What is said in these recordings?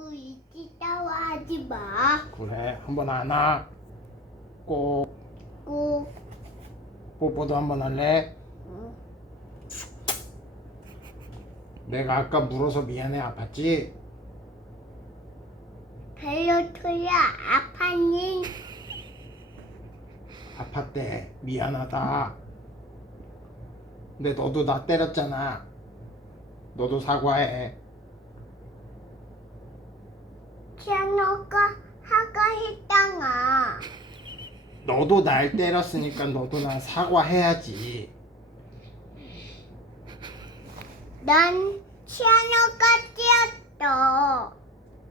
우리 싸워하지 마. 그래 한번 안아 꼭 꼭. 뽀뽀도 한번 할래? 응. 내가 아까 물어서 미안해 아팠지? 벨로토야 아파니? 아팠대 미안하다 근데 너도 나 때렸잖아 너도 사과해 피아노가 하가 했잖아. 너도 날 때렸으니까 너도 나 사과해야지 난 피아노가 뛰었어.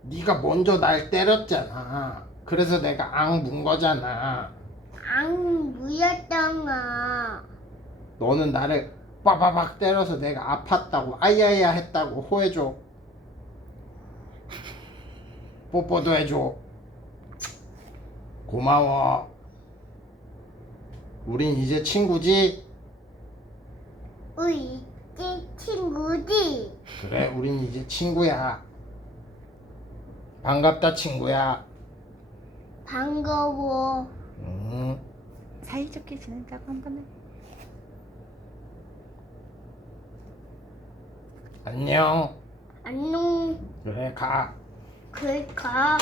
네가 먼저 날 때렸잖아 그래서 내가 앙문 거잖아 안 무였잖아. 너는 나를 빠바박 때려서 내가 아팠다고 아야야 했다고 호해줘 뽀뽀도 해줘 고마워 우린 이제 친구지? 우리 이제 친구지. 그래 우린 이제 친구야 반갑다 친구야 반가워. 음, 사이좋게 지내자고 한번 해. 안녕 안녕. 그래 가 그가